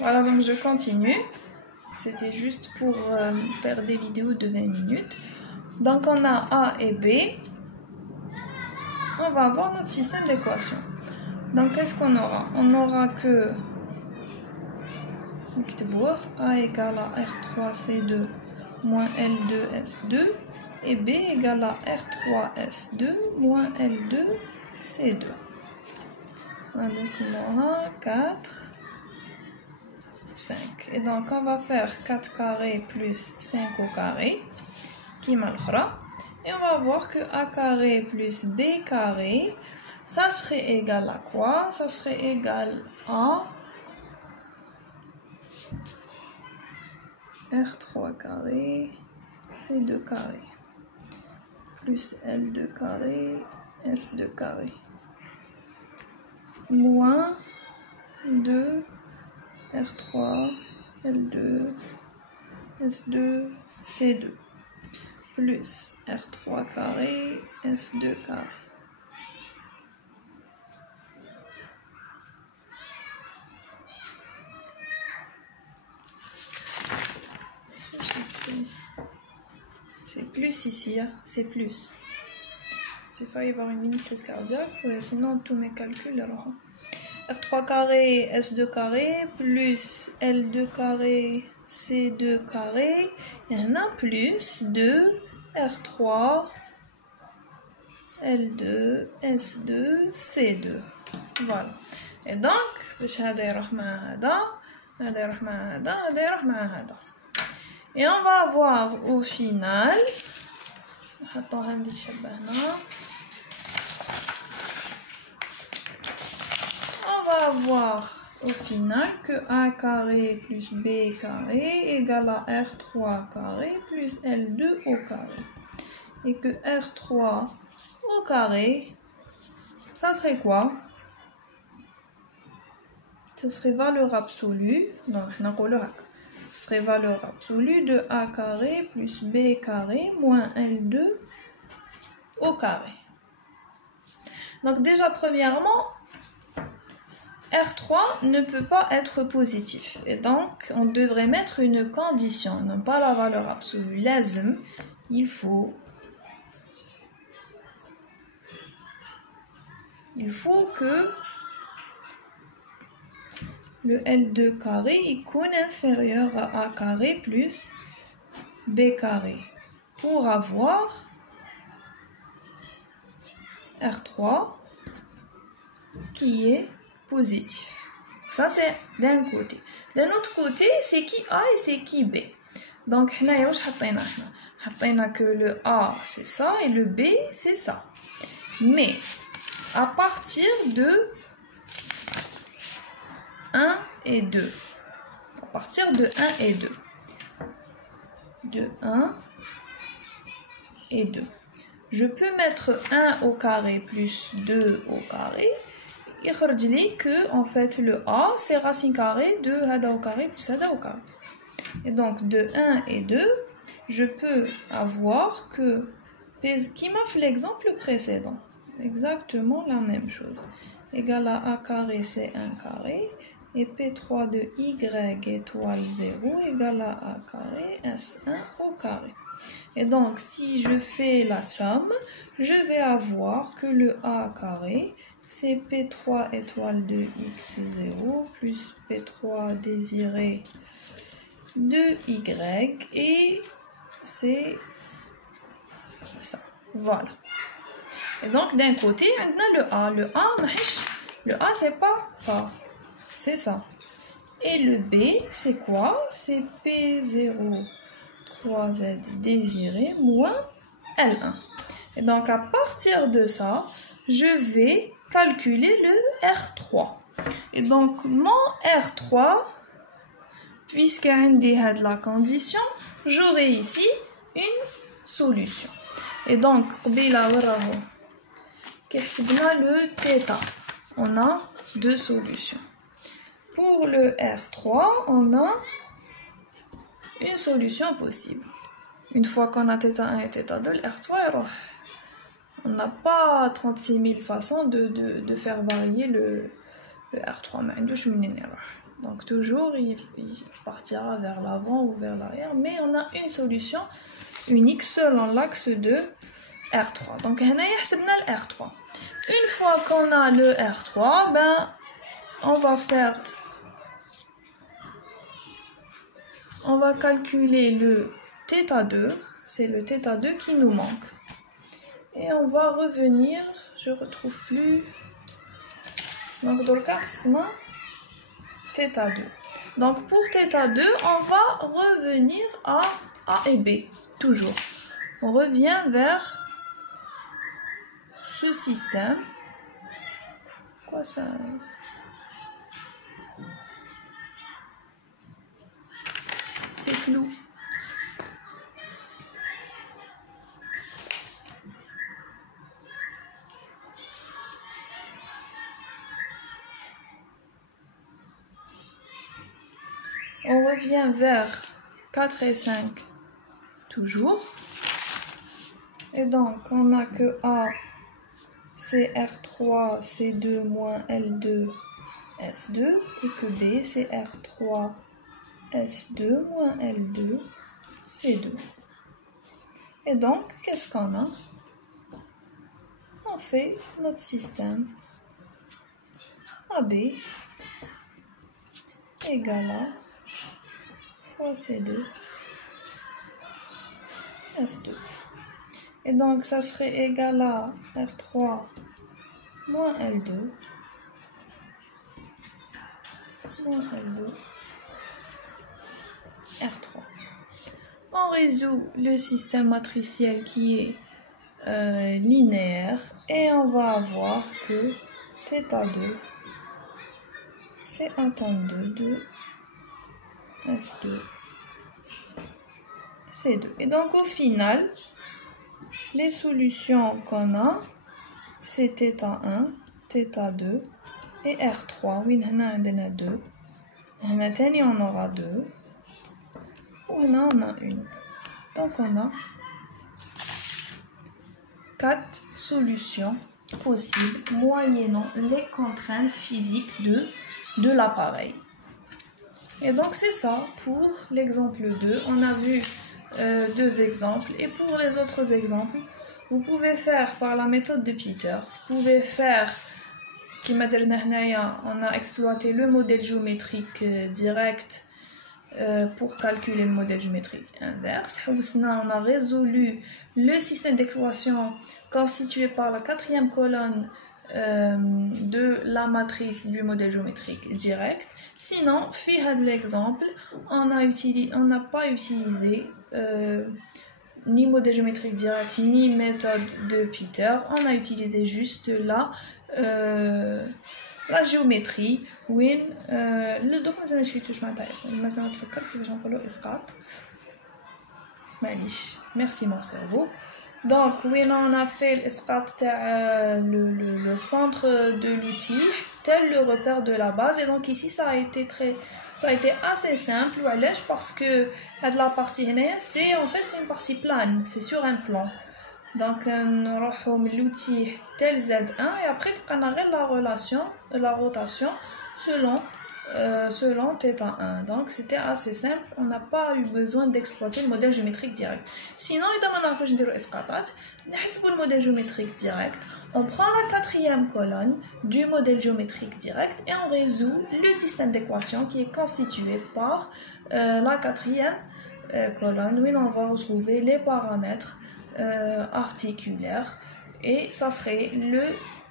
Voilà, donc je continue. C'était juste pour faire des vidéos de 20 minutes. Donc on a A et B. On va avoir notre système d'équations. Donc qu'est-ce qu'on aura? On aura que A égale à R3C2 moins L2S2 et B égale à R3S2 moins L2C2. On a 4, 5. Et donc on va faire 4 carré plus 5 au carré, qui malchera. Et on va voir que A carré plus B carré, ça serait égal à quoi? Ça serait égal à R3 carré, C2 carré, plus L2 carré, S2 carré, moins 2 R3, L2, S2, C2, plus R3 carré, S2 carré. C'est plus ici, hein? C'est plus. J'ai failli avoir une mini crise cardiaque, sinon tous mes calculs alors. R3 carré, S2 carré, plus L2 carré, C2 carré, et on a plus de R3, L2, S2, C2. Voilà. Et donc, et on va avoir au final, que A carré plus B carré égale à R3 carré plus L2 au carré. Et que R3 au carré, ça serait quoi? Ce serait valeur absolue, donc ce serait valeur absolue de A carré plus B carré moins L2 au carré. Donc déjà premièrement, R3 ne peut pas être positif. Et donc, on devrait mettre une condition, non pas la valeur absolue. Lazim, il faut que le L2 carré est inférieur à A carré plus B carré pour avoir R3 qui est positif. Ça c'est d'un côté. D'un autre côté, c'est qui A et c'est qui B. Donc, on a que le A c'est ça et le B c'est ça. Mais à partir de 1 et 2. À partir de 1 et 2. De 1 et 2. Je peux mettre 1 au carré plus 2 au carré. Il dit que en fait le A c'est racine carrée de hada au carré plus hada au carré. Et donc de 1 et 2, je peux avoir que qui m'a fait l'exemple précédent. Exactement la même chose. Égal à A carré c'est 1 carré. Et P3 de Y étoile 0 égale à A carré S1 au carré. Et donc, si je fais la somme, je vais avoir que le A carré, c'est P3 étoile de X0 plus P3 désiré de Y. Et c'est ça. Voilà. Et donc, d'un côté, on a le A. Le A, c'est pas ça. C'est ça. Et le B, c'est quoi? C'est P0 3Z désiré moins L1. Et donc, à partir de ça, je vais calculer le R3. Et donc, mon R3, puisque j'ai la condition, j'aurai ici une solution. Et donc, le θ, on a deux solutions. Pour le R3, on a une solution possible. Une fois qu'on a θ1 et θ2, le R3, on n'a pas 36 000 façons de faire varier le R3. Donc toujours, il partira vers l'avant ou vers l'arrière, mais on a une solution unique selon l'axe de R3. Donc, on a le R3. Une fois qu'on a le R3, ben, on va calculer le θ2. C'est le θ2 qui nous manque. Et on va revenir, je retrouve plus. Donc, dans le cas, c'est θ2. Donc, pour θ2, on va revenir à A et B, toujours. On revient vers ce système. Quoi ça? C'est flou. On revient vers 4 et 5, toujours. Et donc, on a que A, c'est R3, C2 moins L2, S2. Et que B, c'est R3, S2 moins L2, C2. Et donc, qu'est-ce qu'on a? On fait notre système AB égale à fois C2, S2. Et donc, ça serait égal à R3 moins L2 moins L2 R3. On résout le système matriciel qui est linéaire et on va avoir que θ2 c'est un temps de S2 C2. Et donc au final, les solutions qu'on a, c'est θ1, θ2 et R3. Oui, on a 2. On aura 2. On a une. Donc on a 4 solutions possibles moyennant les contraintes physiques de l'appareil. Et donc c'est ça pour l'exemple 2. On a vu 2 exemples. Et pour les autres exemples, vous pouvez faire par la méthode de Peter. Vous pouvez faire, on a exploité le modèle géométrique direct pour calculer le modèle géométrique inverse. On a résolu le système d'équation constitué par la 4e colonne de la matrice du modèle géométrique direct. Sinon, dans l'exemple, on n'a pas utilisé ni modèle géométrique direct ni méthode de Peter. On a utilisé juste la géométrie وين دوك مازال ما شفتوش مع تاع مازال تفكر كيفاش نقولوا اسقاط معليش merci mon cerveau. Donc oui, on a fait l'isqat le centre de l'outil tel le repère de la base. Et donc ici ça a été assez simple parce que la partie c'est en fait une partie plane, c'est sur un plan. Donc on va l'outil tel Z1 et après on a la rotation selon θ1. Donc c'était assez simple, on n'a pas eu besoin d'exploiter le modèle géométrique direct. Sinon, le modèle géométrique direct, on prend la 4e colonne du modèle géométrique direct et on résout le système d'équations qui est constitué par la 4e colonne où on va retrouver les paramètres articulaires et ça serait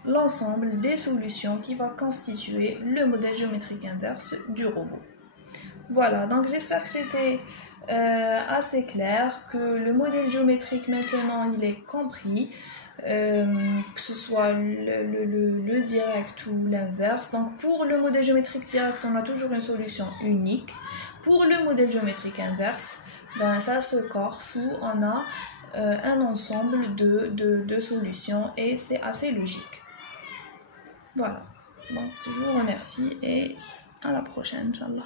l'ensemble des solutions qui va constituer le modèle géométrique inverse du robot. Voilà, donc j'espère que c'était assez clair, que le modèle géométrique maintenant il est compris, que ce soit le direct ou l'inverse. Donc pour le modèle géométrique direct, on a toujours une solution unique. Pour le modèle géométrique inverse, ben, ça se corse où on a un ensemble de solutions et c'est assez logique. Voilà, donc je vous remercie et à la prochaine, Inch'Allah.